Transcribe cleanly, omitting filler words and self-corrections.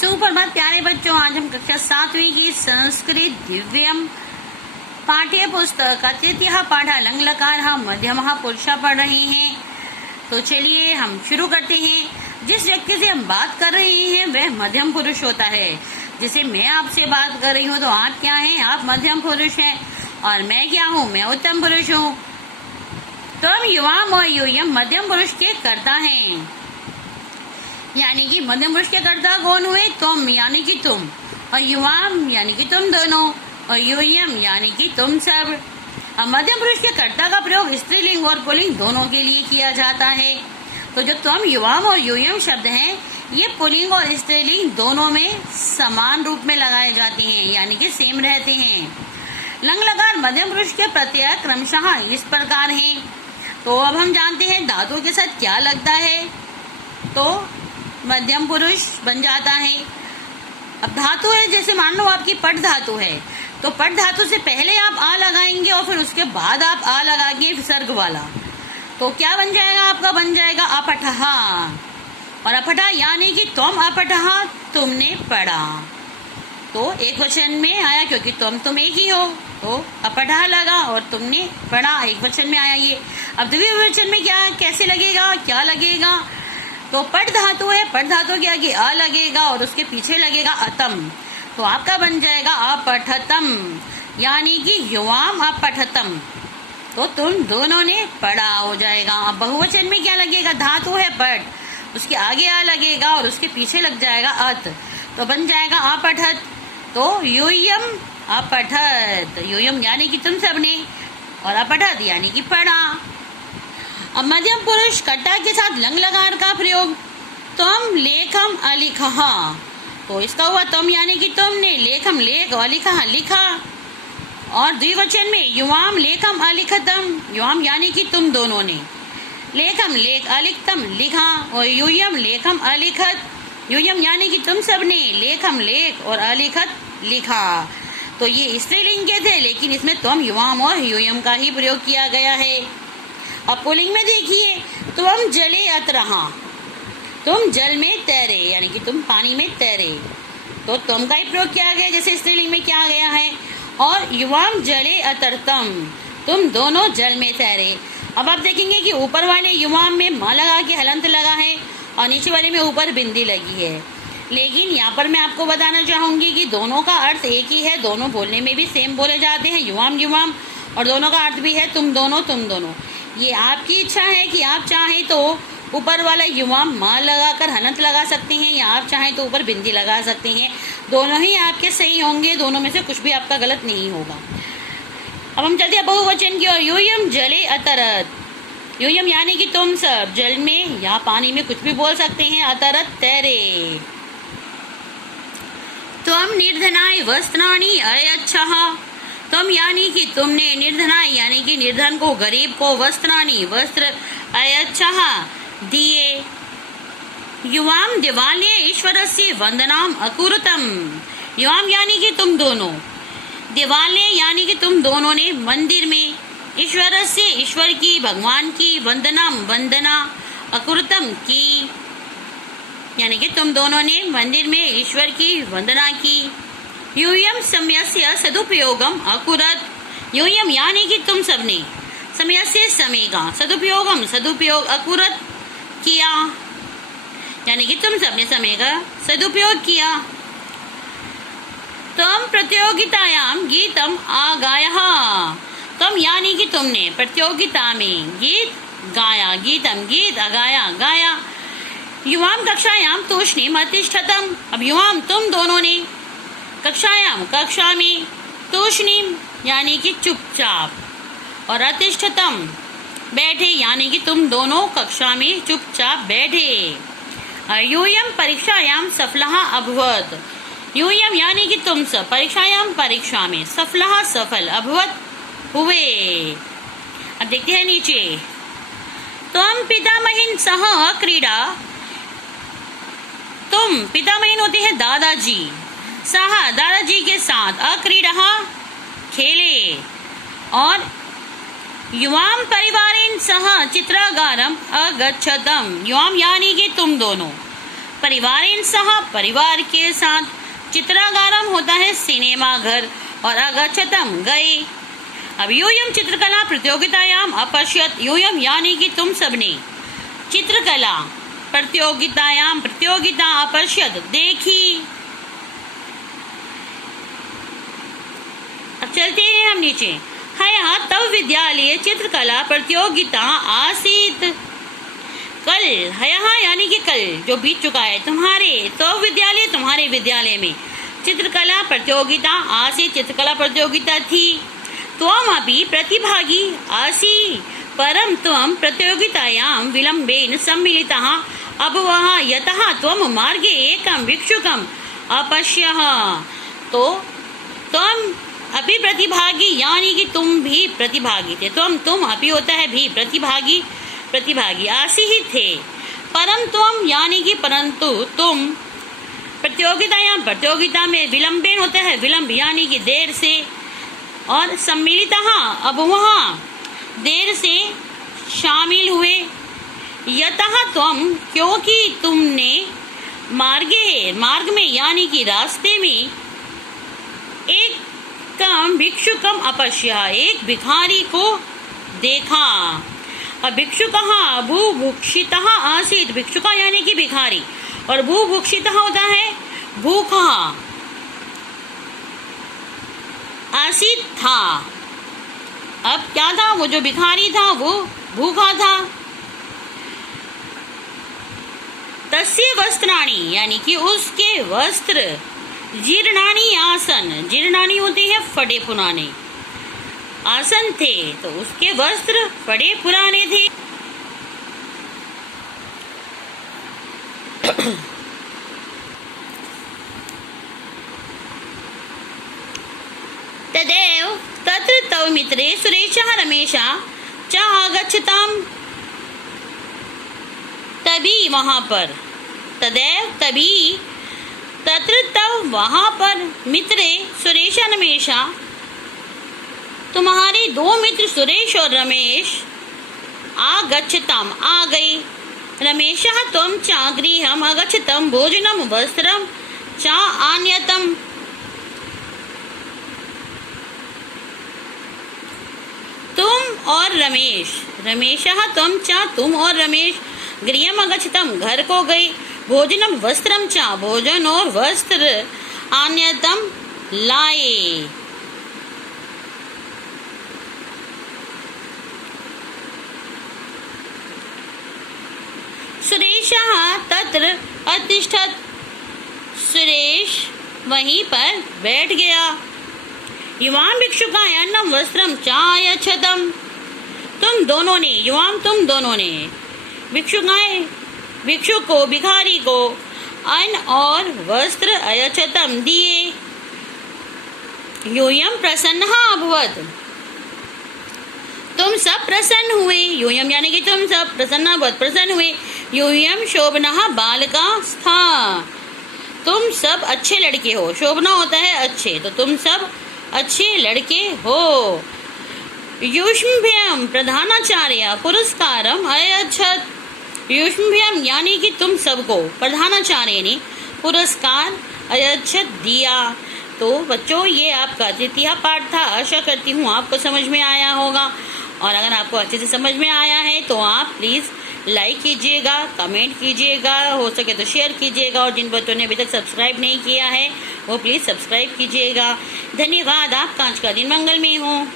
सुप्रभात प्यारे बच्चों, आज हम कक्षा 7वीं की संस्कृत दिव्यम पाठ्य पुस्तक तृतीय पाठ लंग लकार मध्यम पुरुषा पढ़ रहे हैं। तो चलिए हम शुरू करते हैं। जिस व्यक्ति से हम बात कर रहे हैं वह मध्यम पुरुष होता है। जैसे मैं आपसे बात कर रही हूँ तो आप क्या हैं? आप मध्यम पुरुष हैं। और मैं क्या हूँ? मैं उत्तम पुरुष हूँ। तुम युवाम और यूयम मध्यम पुरुष के कर्ता हैं। यानी कि मध्यम पुरुष के कर्ता कौन हुए? तुम यानी कि तुम, और युवाम यानी कि तुम दोनों, और यूयम यानी कि तुम सब। अब मध्यम पुरुष के कर्ता का प्रयोग स्त्रीलिंग और पुल्लिंग दोनों के लिए किया जाता है। तो जो तुम युवाम और यूयम शब्द हैं ये पुल्लिंग और स्त्रीलिंग दोनों में समान रूप में लगाए जाते हैं, यानी कि सेम रहते हैं। लंग लकार मध्यम पुरुष के प्रत्यय क्रमशः इस प्रकार हैं। तो अब हम जानते हैं धातु के साथ क्या लगता है, तो मध्यम पुरुष बन जाता है। अब धातु है, जैसे मान लो आपकी पट धातु है, तो पट धातु से पहले आप आ लगाएंगे और फिर उसके बाद आप आ लगाएंगे विसर्ग वाला, तो क्या बन जाएगा? आपका बन जाएगा अपठहा। और अपठा यानी कि तुम अपठहा, तुमने पढ़ा। तो एक वचन में आया क्योंकि तुम एक ही हो, तो अपठा लगा और तुमने पढ़ा, एक वचन में आया ये। अब द्वितीय वचन में क्या कैसे लगेगा, क्या लगेगा? तो पट धातु है, पट धातु के आगे आ लगेगा और उसके पीछे लगेगा अतम, तो आपका बन जाएगा अपठतम, यानी कि युवाम अपठतम, तो तुम दोनों ने पढ़ा हो जाएगा। अब बहुवचन में क्या लगेगा? धातु है पट, उसके आगे आ लगेगा और उसके पीछे लग जाएगा अत, तो बन जाएगा अपठत। तो यूयम अपठत, यूयम यानी कि तुम सबने, और अपठत यानी कि पढ़ा। अब मध्यम पुरुष कर्ता के साथ लंग लकार का प्रयोग, तुम लेखम अलिखा, तो इसका हुआ तुम यानी कि तुमने, लेखम लेख, अलिखा लिखा। और द्विवचन में युवाम लेखम अलिखतम, युवाम यानी कि तुम दोनों ने, लेखम लेख अलिखतम लिखा, और यूयम लेखम अलिखत, यूयम यानी कि तुम सबने लेखम लेख और अलिखत लिखा। तो ये स्त्रीलिंग के थे, लेकिन इसमें तुम युवाम और यूयम का ही प्रयोग किया गया है। अब पुल्लिंग में देखिए, तुम जले अतरहा, तुम जल में तैरे, यानी कि तुम पानी में तैरे, तो तुम का ही प्रयोग किया गया जैसे स्त्रीलिंग में किया गया है। और युवाम जले अतरतम, तुम दोनों जल में तैरे। अब आप देखेंगे कि ऊपर वाले युवाम में माँ लगा के हलंत लगा है और नीचे वाले में ऊपर बिंदी लगी है, लेकिन यहाँ पर मैं आपको बताना चाहूंगी कि दोनों का अर्थ एक ही है, दोनों बोलने में भी सेम बोले जाते हैं, युवाम युवाम, और दोनों का अर्थ भी है तुम दोनों तुम दोनों। ये आपकी इच्छा है कि आप चाहें तो ऊपर वाला युवाम माँ लगाकर हनत लगा सकते हैं, या आप चाहें तो ऊपर बिंदी लगा सकते हैं, दोनों ही आपके सही होंगे, दोनों में से कुछ भी आपका गलत नहीं होगा। अब हम चलते हैं बहुवचन की ओर। यूयम जले अतरत, यूयम यानी कि तुम सब, जल में या पानी में कुछ भी बोल सकते हैं, अतरत तैरे। तुम निर्धनाय वस्त्राणि अयच्छः, तुम यानी कि तुमने, निर्धनाय यानी कि निर्धन को, गरीब को, वस्त्राणि वस्त्र, अयच्छः दिए। युवाम दिवाल्ये ईश्वरस्य वंदनाम अकुरुतम, युवाम यानी कि तुम दोनों, दिवाल्ये यानी कि तुम दोनों ने मंदिर में, ईश्वरस्य ईश्वर की, भगवान की, वंदनाम वंदना, अकुरुतम की, यानी कि तुम दोनों ने मंदिर में ईश्वर की वंदना की। यूयम समयस्य सदुपयोगम अकुरत, यूयम यानी कि तुम सबने, समयस्य समय का, सदुपयोगम सदुपयोग, अकुरत किया, यानी कि तुम सबने समय का सदुपयोग किया। तुम प्रतियोगितायाम गीतम आगायः, तुम यानी कि तुमने प्रतियोगिता में गीत गाया, गीतम गीत, अगाया गाया। युवाम कक्षायाम तूष्णीम अतिष्ठतम, अब युवाम तुम दोनों ने, कक्षायाम कक्षा में, तूष्णीम यानी कि चुपचाप, और अतिष्ठतम बैठे, यानी कि तुम दोनों कक्षा में चुपचाप बैठे। यूयम परीक्षायाम सफलः अभवत्, यूयम यानी कि तुम सब, परीक्षायाम परीक्षा में, सफलः सफल, अभवत् हुए। अब देखते हैं नीचे, तुम पितामहीन सह क्रीड़ा, तुम पितामहीन होते हैं दादाजी, सह दादाजी के साथ, अक्रीड़ा खेले। और युवाम परिवारेण सह चित्रागारम अगच्छतम, युवाम यानी कि तुम दोनों, परिवारेण सह परिवार के साथ, चित्रागारम होता है सिनेमा घर, और अगच्छतम गए। अब यूयम चित्रकला प्रतियोगितायाम अपश्यत, यूयम यानी कि तुम सबने, चित्रकला प्रतियोगितायाम प्रतियोगिता अपश्यत देखी। अब चलते हैं हम नीचे। हया तव विद्यालय चित्रकला प्रतियोगिता आसीत। कल, हया यानी कि कल जो बीत चुका है, तुम्हारे तव विद्यालय तुम्हारे विद्यालय में चित्रकला प्रतियोगिता आसीत, चित्रकला प्रतियोगिता थी। त्वम अपि प्रतिभागी आसी, परम त्वम प्रतियोगितायां विलंबेन सम्मिलितः अभवः यतः त्वम मार्गे एकं भिक्षुकम् अपश्यः। तो त्वम अपि प्रतिभागी यानी कि तुम भी प्रतिभागी थे। तुम अपि होता है भी, प्रतिभागी आसी ही थे। परम त्वम यानी कि परंतु तुम, प्रतियोगिता में विलंबेन होता है विलंब यानी कि देर से, और सम्मिलितः अब वहाँ देर से शामिल हुए। यतः त्वम क्योंकि तुमने मार्ग में यानी कि रास्ते में एक भिक्षुकम अपश्य, एक भिखारी को देखा। अब भिक्षुकः भूभुक्षितः आसीत, भिक्षुका यानी कि भिखारी, और भूभुक्षितः होता है भूखा, आसीत था। अब क्या था, वो जो भिखारी था वो भूखा था। तस्य वस्त्राणि यानी कि उसके वस्त्र, जीर्णानि आसन, जीर्णानि होते हैं फटे पुराने, आसन थे तो उसके वस्त्र फटे पुराने थे। तदेव तत्र तव मित्रे सुरेशः रमेशः च आगच्छताम्। तभी वहां पर, तदैव तभी, तत्र तव वहां पर, मित्रे सुरेश रमेशा तुम्हारे दो मित्र सुरेश और रमेश, आगच्छताम आ गए। रमेशः त्वं च गृहम् अगच्छतम् भोजनं वस्त्रं च आन्यतम्। तुम और रमेश, रमेशः त्वं च तुम और रमेश, गृहम् अगच्छतम् घर को गए, भोजनम वस्त्रम च भोजन और वस्त्र, आन्यतम लाए। सुरेशः तत्र अतिष्ठत्, सुरेश वहीं पर बैठ गया। युवां भिक्षुकाय अन्नम वस्त्रम च आयच्छतम्। तुम दोनों ने, युवां तुम दोनों ने, भिक्षुकाय भिक्षुक को, भिखारी को अन्न और वस्त्र अयच्छतम दिए। यूयम प्रसन्नः अभवत्, तुम सब प्रसन्न हुए। यूयम यानी कि तुम सब, प्रसन्न अभवत् प्रसन्न हुए। यूयम शोभनः बालका स्था, तुम सब अच्छे लड़के हो। शोभना होता है अच्छे, तो तुम सब अच्छे लड़के हो। युष्मभ्यम प्रधानाचार्य पुरस्कारम अयच्छत्, युष्मभ्यम यानी कि तुम सबको, प्रधानाचार्य ने पुरस्कार अयच्छत दिया। तो बच्चों ये आपका तृतीय पाठ था। आशा करती हूँ आपको समझ में आया होगा, और अगर आपको अच्छे से समझ में आया है तो आप प्लीज़ लाइक कीजिएगा, कमेंट कीजिएगा, हो सके तो शेयर कीजिएगा, और जिन बच्चों ने अभी तक सब्सक्राइब नहीं किया है वो प्लीज़ सब्सक्राइब कीजिएगा। धन्यवाद। आपका आज का दिन मंगलमय हो।